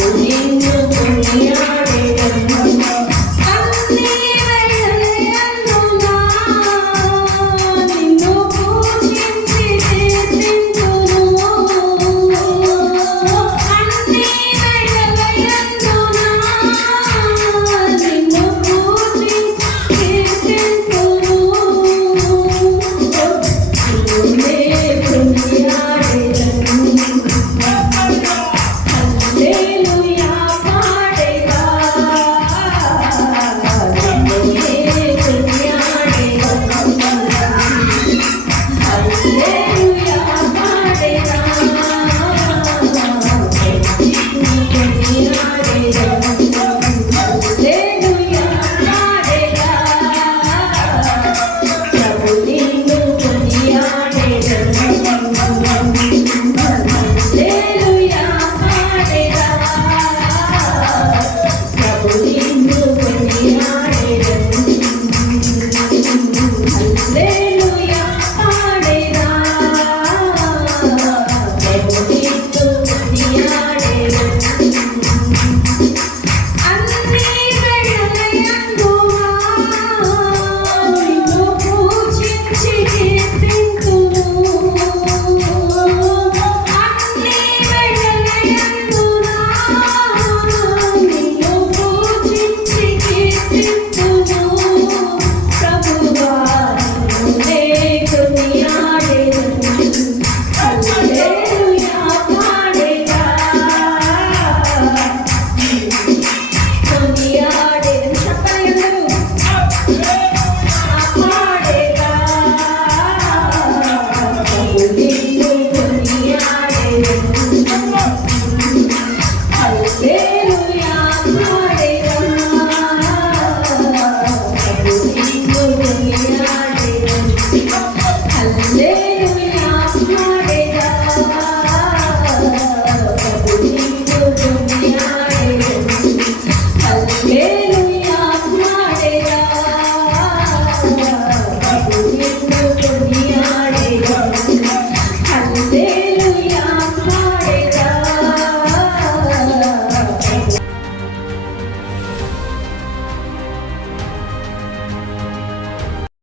ஒளிந்து புண்ணியம்